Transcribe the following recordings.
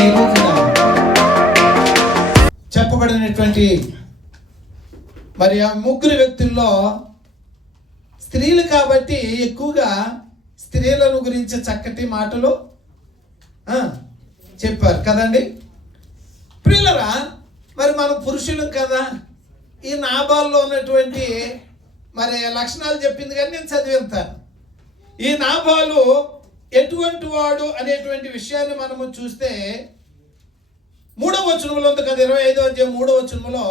ఈ రోజున చెప్పబడినటువంటి మరి ఆ ముగ్గురు వ్యక్తుల్లో స్త్రీలు కాబట్టి ఎక్కువగా స్త్రీలను గురించి చక్కటి మాటలు చెప్పారు కదండి. ప్రియులరా, మరి మనం పురుషులు కదా, ఈ నాబాల్లో ఉన్నటువంటి మరి లక్షణాలు చెప్పింది కానీ నేను చదివిస్తాను. ఈ నాబాలు ఎటువంటి వాడు అనేటువంటి విషయాన్ని మనము చూస్తే 3వ వచనంలో ఉంది కదా, 25వ అధ్యాయం 3వ వచనంలో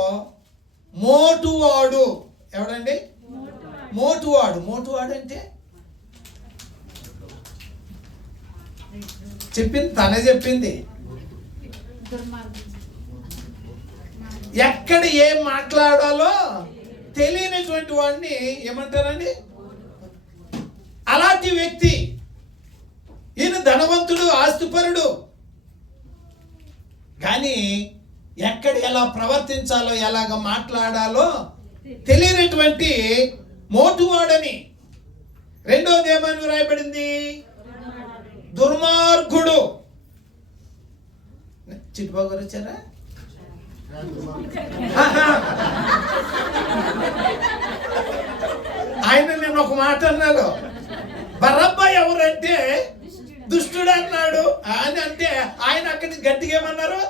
మోటువాడు. ఎవడండి మోటువాడు? మోటువాడు అంటే చెప్పింది తనే చెప్పింది. ఎక్కడ ఏం మాట్లాడాలో తెలియనటువంటి వాడిని ఏమంటారండి? అలాంటి వ్యక్తి. ఈయన ధనవంతుడు, ఆస్తిపరుడు, కానీ ఎక్కడ ఎలా ప్రవర్తించాలో ఎలాగ మాట్లాడాలో తెలియనటువంటి మోటువాడని. రెండోది ఏమని రాయబడింది? దుర్మార్గుడు. చిట్టుబాబు గారు వచ్చారా? ఆయన నేను ఒక మాట అన్నాడు, బరబ్బా ఎవరంటే దుష్టుడు అన్నాడు అని. అంటే ఆయన అక్కడి నుంచి గట్టిగా ఏమన్నారు?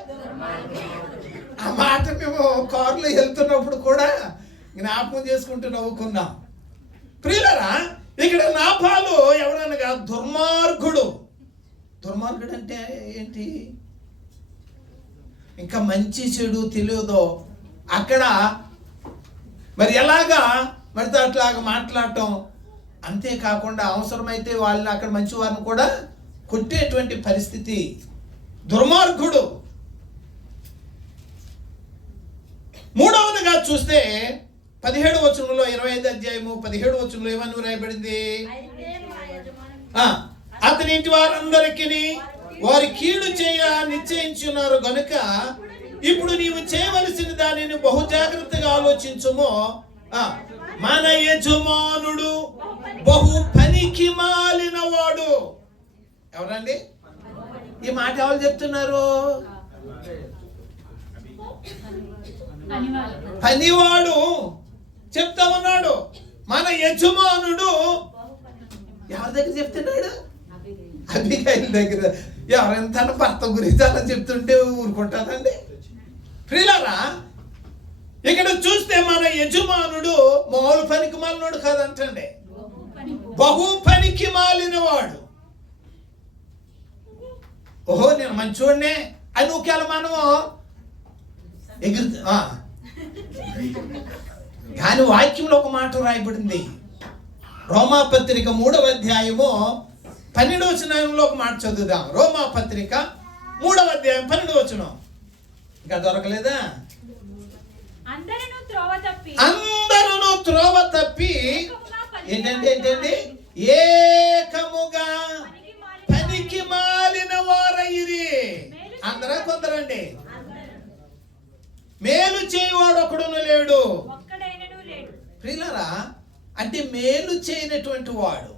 ఆ మాట మేము కారులో వెళ్తున్నప్పుడు కూడా జ్ఞాపకం చేసుకుంటూ నవ్వుకున్నాం. ప్రియులరా, ఇక్కడ నాబాలు ఎవరనగా దుర్మార్గుడు. దుర్మార్గుడు అంటే ఏంటి? ఇంకా మంచి చెడు తెలియదో అక్కడ మరి ఎలాగా మరితో అట్లాగా మాట్లాడటం, అంతేకాకుండా అవసరమైతే వాళ్ళని అక్కడ మంచి వారిని కూడా కొట్టేటువంటి పరిస్థితి. దుర్మార్గుడు. మూడవదిగా చూస్తే 17వ వచనంలో 25వ అధ్యాయము 17వ వచనంలో ఏమని రాయబడింది? అతని ఇంటి వారందరికీ వారి కీడు చేయ నిశ్చయించున్నారు గనుక ఇప్పుడు నీవు చేయవలసిన దానిని బహు జాగ్రత్తగా ఆలోచించుము. మన యజమానుడు బహు పనికి మాలిన వాడు. ఎవరండి ఈ మాట? ఎవరు చెప్తున్నారు? పనివాడు చెప్తా ఉన్నాడు. మన యజమానుడు ఎవరి దగ్గర చెప్తున్నాడు? అబిగైల్ దగ్గర. ఎవరైనా తన భర్త గురించి అలా చెప్తుంటే ఊరుకుంటానండి? ప్రియులారా, ఇక్కడ చూస్తే మన యజమానుడు మామూలు పనికి మాలినోడు కాదంటండి, బహు పనికి మాలిన వాడు. ఓహో నేను మంచోడ్నే అని ఒకేళ మనము ఎగురు. కానీ వాక్యంలో ఒక మాట రాయబడింది. రోమాపత్రిక 3వ అధ్యాయము 12వ వచనంలో ఒక మాట చదువుదాం. రోమాపత్రిక 3వ అధ్యాయం 12వ వచనం. ఇంకా దొరకలేదా? అందరూ త్రోవ తప్పి ఏంటండి ఏకముగా పనికి మాలిన వారయ్యిరి. అందరూ కొందరండి. మేలు చేయవాడు ఒకడును లేడు. ప్రియులారా, అంటే మేలు చేయనటువంటి వాడు,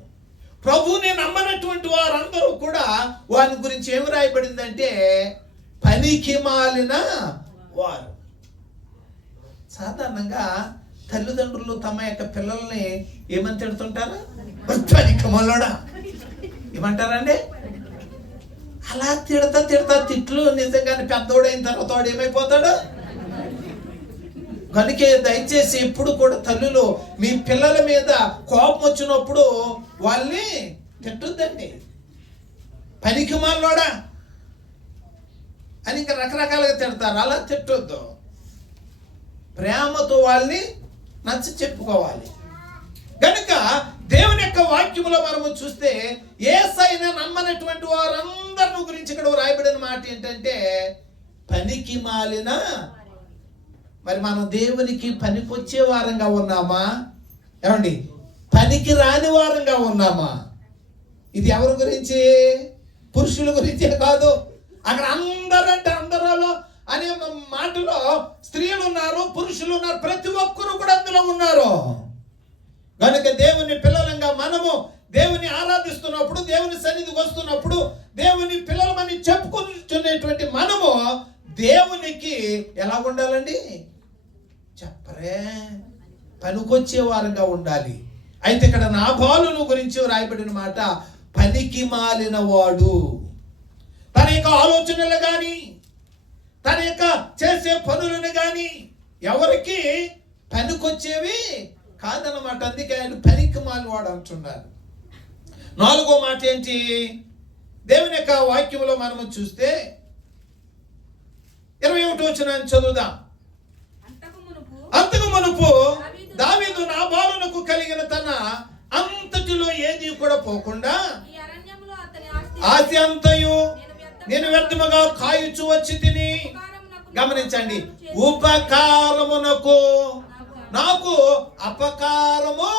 ప్రభువుని నమ్మనటువంటి వారందరూ కూడా వారి గురించి ఏమి రాయబడిందంటే పనికి మాలిన వారు. సాధారణంగా తల్లిదండ్రులు తమ యొక్క పిల్లల్ని ఏమని తిడుతుంటారు? పనికి మాలోడా ఏమంటారండి? అలా తిడతా తిట్లు నిజంగానే పెద్దోడైన తర్వాత వాడు ఏమైపోతాడు? కనుక దయచేసి ఎప్పుడు కూడా తల్లులు మీ పిల్లల మీద కోపం వచ్చినప్పుడు వాళ్ళని తిట్టొద్దండి. పనికి మాలోడా అని ఇంకా రకరకాలుగా తిడతారు. అలా తిట్టొద్దు. ప్రేమతో వాళ్ళని నచ్చ చెప్పుకోవాలి. కనుక దేవుని యొక్క వాక్యములో మనము చూస్తే యేసయ్యను నమ్మనటువంటి వారందరి గురించి ఇక్కడ రాయబడిన మాట ఏంటంటే పనికి మాలిన. మరి మనం దేవునికి పనికొచ్చే వారంగా ఉన్నామా? ఏమండి, పనికి రాని వారంగా ఉన్నామా? ఇది ఎవరి గురించి? పురుషుల గురించే కాదు. అక్కడ అందరంటే అందరిలో అనే మాటలో స్త్రీలు ఉన్నారు, పురుషులు ఉన్నారు, ప్రతి ఒక్కరు కూడా అందులో ఉన్నారు. కనుక దేవుని పిల్లలంగా మనము దేవుని ఆరాధిస్తున్నప్పుడు, దేవుని సన్నిధికి వస్తున్నప్పుడు, దేవుని పిల్లలమని చెప్పుకుంటున్నటువంటి వారికి ఎలా ఉండాలండి? చెప్పరే, పనికొచ్చే వారంగా ఉండాలి. అయితే ఇక్కడ నాబాలును గురించి రాయబడిన మాట, పనికి మాలిన వాడు. తన యొక్క ఆలోచనలు కానీ తన యొక్క చేసే పనులను కానీ ఎవరికి పనికొచ్చేవి కాదనమాట. అందుకే ఆయన పనికి మాలినవాడు అంటున్నారు. 4వ మాట ఏంటి? దేవుని యొక్క వాక్యంలో మనము చూస్తే 21వ వచనాన్ని చదువుదాం. అంతకు మునుపు దావీదు నాబాలునకు కలిగిన తన అంతటిలో ఏది కూడా పోకుండా ఆస్తి అంతయు నేను వ్యర్థముగా కాయుచు వచ్చి తిని. గమనించండి, ఉపకారమునకు నాకు అపకారము.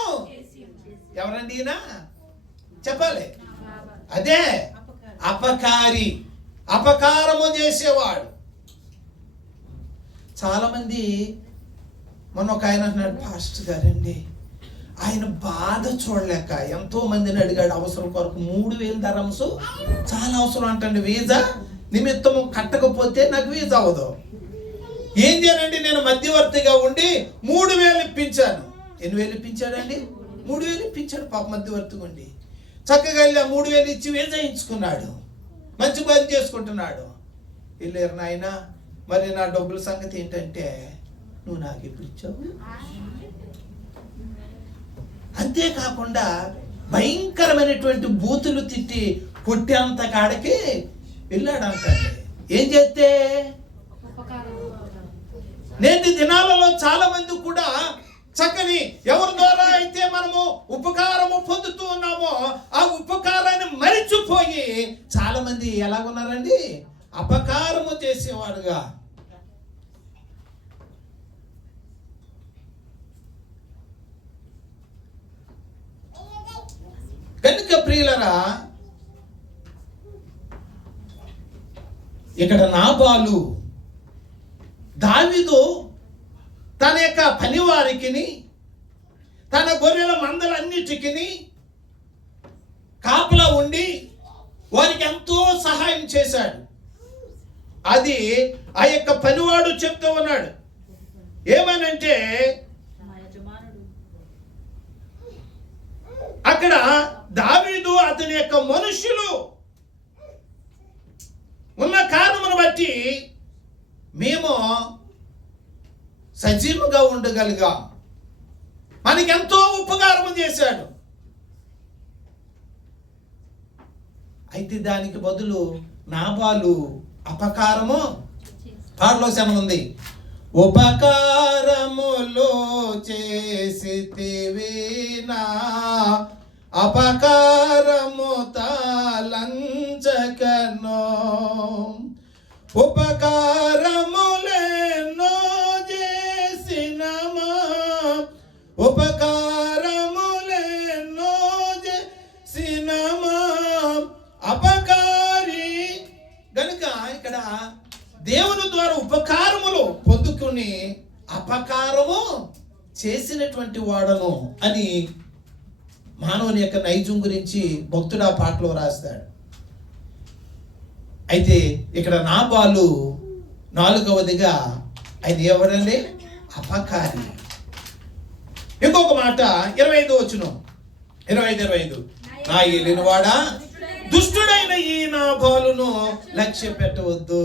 ఎవరండి ఈయన? చెప్పాలి. అదే అపకారి, అపకారము చేసేవాడు. చాలా మంది, మొన్న ఒక ఆయన అన్నాడు, పాస్టర్ గారండి ఆయన బాధ చూడలేక ఎంతో మందిని అడిగాడు అవసరం కొరకు. 3,000 దరమ్స్ చాలా అవసరం అంటండి. వీజా నిమిత్తము కట్టకపోతే నాకు వీజా అవ్వదు. ఏం చేయాలండి? నేను మధ్యవర్తిగా ఉండి 3,000 ఇప్పించాను. ఎన్ని వేలు ఇప్పించాడండి? 3,000 ఇప్పించాడు పాప మధ్యవర్తిగా ఉండి. చక్కగా వెళ్ళి 3,000 ఇచ్చి వీజా ఇచ్చుకున్నాడు, మంచి పని చేసుకుంటున్నాడు. వెళ్ళారు, నాయన మరి నా డబ్బుల సంగతి ఏంటంటే, నువ్వు నాకు ఎప్పుడు ఇచ్చావు? అంతేకాకుండా భయంకరమైనటువంటి బూతులు తిట్టి కొట్టేంత కాడికి వెళ్ళాడు అంటండి. ఏం చేస్తే? నేటి దినాలలో చాలా మంది కూడా చక్కని ఎవరి ద్వారా అయితే మనము ఉపకారము పొందుతూ ఉన్నామో ఆ ఉపకారాన్ని మరిచిపోయి చాలా మంది ఎలా ఉన్నారండి? అపకారము చేసేవాడుగా. కనుక ప్రియులరా, ఇక్కడ నాబాలు దావీదు తన యొక్క పనివారికి తన గొర్రెల మందలన్నిటికీ కాపలా ఉండి వారికి ఎంతో సహాయం చేశాడు. అది ఆ యొక్క పనివాడు చెప్తూ ఉన్నాడు. ఏమనంటే, అక్కడ దావీదు అతని యొక్క మనుషులు ఉన్న కారణమును బట్టి మేము సజీవంగా ఉండగలిగాం. మనకెంతో ఉపకారం చేశాడు. అయితే దానికి బదులు నాబాలు అపకారము. పాటలో శమం ఉంది, ఉపకారములో చేసితివినా అపకారము తాలంచకనో. ఉపకారములెన్నో చేసినమా, ఉపకారములెన్నో చేసినమా అపకారి. గనుక ఇక్కడ దేవుని ద్వారా ఉపకారములు పొందుకుని అపకారము చేసినటువంటి వాడను అని మానవుని యొక్క నైజం గురించి భక్తుడు ఆ పాటలో రాస్తాడు. అయితే ఇక్కడ నాబాలు 4వదిగా ఆయన ఎవరండి? అపకారి. ఇంకొక మాట 25 వచనం, 25 నా ఏలినవాడా దుష్టుడైన ఈ నాబాలును లక్ష్య పెట్టవద్దు.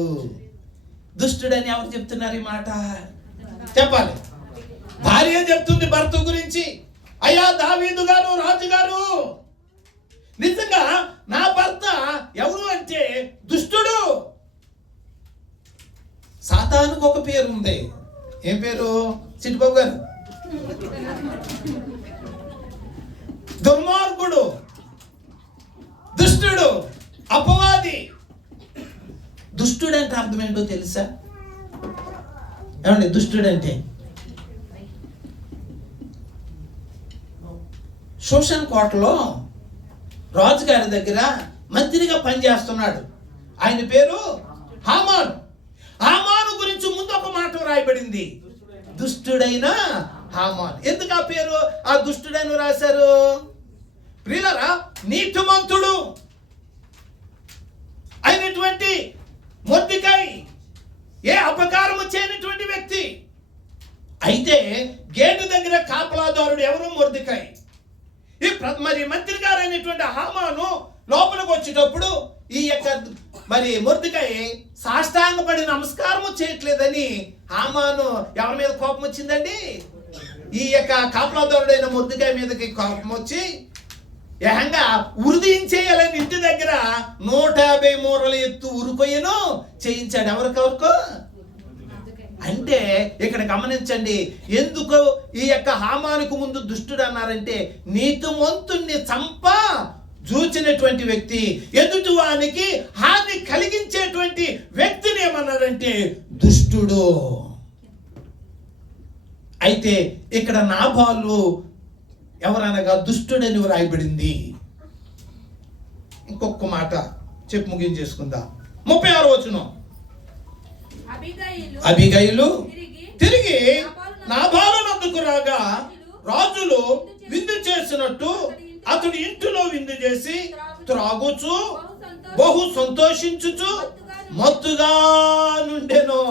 దుష్టుడని ఎవరు చెప్తున్నారు ఈ మాట? చెప్పాలి. భార్య చెప్తుంది భర్త గురించి, అయ్యా దావీదు గారు, రాజుగారు, నిజంగా నా భర్త ఎవరు అంటే దుష్టుడు. సాతానుకు ఒక పేరు ఉంది. ఏం పేరు? చిట్టుబాబు గారు, దుర్మార్గుడు, దుష్టుడు, అపవాది. దుష్టుడు అంటే అర్థం ఏంటో తెలుసా? ఏమండి దుష్టుడు అంటే? శోషణ కోటలో రాజుగారి దగ్గర మంత్రిగా పనిచేస్తున్నాడు. ఆయన పేరు హామాను. హామాను గురించి ముందు ఒక మాట రాయబడింది, దుష్టుడైన హామాను. ఎందుకు ఆ పేరు ఆ దుష్టుడైన రాశారు? ప్రియులారా, నీతిమంతుడు అయినటువంటి మొర్దెకై ఏ అపకారము అయితే గేటు దగ్గర కాపలాదారుడు ఎవరు? మొర్దెకాయి. మరి మంత్రి గారు అయినటువంటి హామాను లోపలికి వచ్చేటప్పుడు ఈ యొక్క మరి మొర్దెకాయి సాష్టాంగపడి నమస్కారము చేయట్లేదని హామాను ఎవరి మీద కోపం వచ్చిందండి? ఈ యొక్క కాపలాదారుడైన మొర్దెకాయి మీదకి కోపం వచ్చి ఏకంగా ఉరిదించేయాలని ఇంటి దగ్గర 150 మూరల ఎత్తు ఉరికొయ్యను చేయించాడు. ఎవరికెవరికో అంటే ఇక్కడ గమనించండి, ఎందుకు ఈ యొక్క హామానుకు ముందు దుష్టుడు అన్నారంటే నీతిమంతుణ్ణి చంప చూచినటువంటి వ్యక్తి, ఎదుటి వానికి హాని కలిగించేటువంటి వ్యక్తిని ఏమన్నారంటే దుష్టుడు. అయితే ఇక్కడ నాబాలు ఎవరనగా దుష్టుడని వ్రాయబడింది. ఇంకొక మాట చెప్పి ముగించేసుకుందాం. 36వ వచనం. అబీగయీలు తిరిగి నాబాలు వద్దకు రాగా రాజులు విందు చేసినట్టు అతడు ఇంటిలో విందు చేసి త్రాగుచు బహు సంతోషించుచు మత్తుగా నుండెను.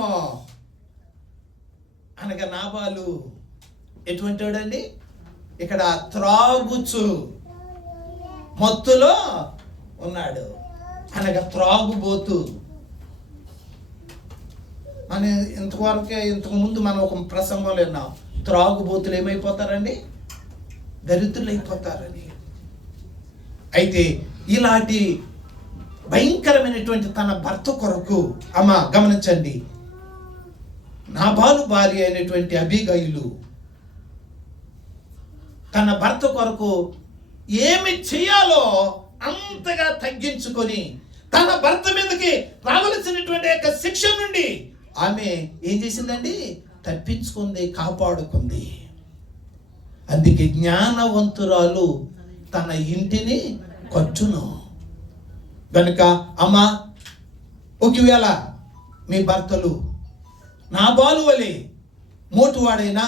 అనగా నాబాలు ఎటువంటి వాడండి? ఇక్కడ త్రాగుచు మత్తులో ఉన్నాడు, అనగా త్రాగుబోతు. మన ఇంతకు ముందు మనం ఒక ప్రసంగంలో విన్నాం, త్రాగుబోతులు ఏమైపోతారండి? దరిద్రులు అయిపోతారని. అయితే ఇలాంటి భయంకరమైనటువంటి తన భర్త కొరకు గమనించండి, నాబాలు భార్య అయినటువంటి అబీగయీలు తన భర్త కొరకు ఏమి చేయాలో అంతగా తగ్గించుకొని తన భర్త మీదకి రావలసినటువంటి యొక్క శిక్ష నుండి ఆమె ఏం చేసిందండి? తప్పించుకుంది, కాపాడుకుంది. అందుకే జ్ఞానవంతురాలు తన ఇంటిని కట్టును. కనుక అమ్మా, ఒకవేళ మీ భర్తలు నాబాలు వలె మోటువాడైనా,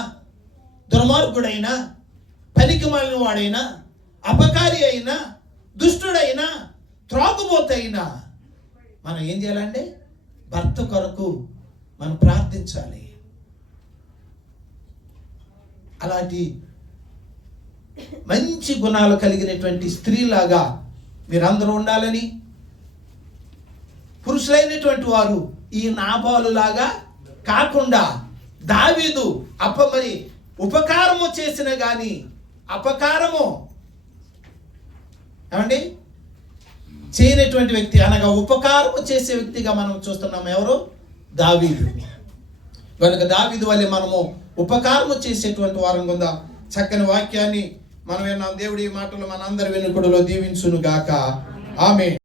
దుర్మార్గుడైనా, పనికి మాలిన వాడైనా, అపకారి అయినా, దుష్టుడైనా, త్రాగుబోతైనా మనం ఏం చేయాలంటే భర్త కొరకు మనం ప్రార్థించాలి. అలాంటి మంచి గుణాలు కలిగినటువంటి స్త్రీలాగా మీరందరూ ఉండాలని, పురుషులైనటువంటి వారు ఈ నాబాలు లాగా కాకుండా దావీదు మరి ఉపకారము చేసిన గాని అపకారము ఏమండి చేయనటువంటి వ్యక్తి, అనగా ఉపకారము చేసే వ్యక్తిగా మనం చూస్తున్నాం. ఎవరు? దావీదు. కనుక దావీదు వల్లే మనము ఉపకారము చేసేటువంటి వారం ఉందా. చక్కని వాక్యాన్ని మనం విన్నాం. దేవుడి మాటలు మనందరి వెనుకడులో దీవించును గాక. ఆమేన్.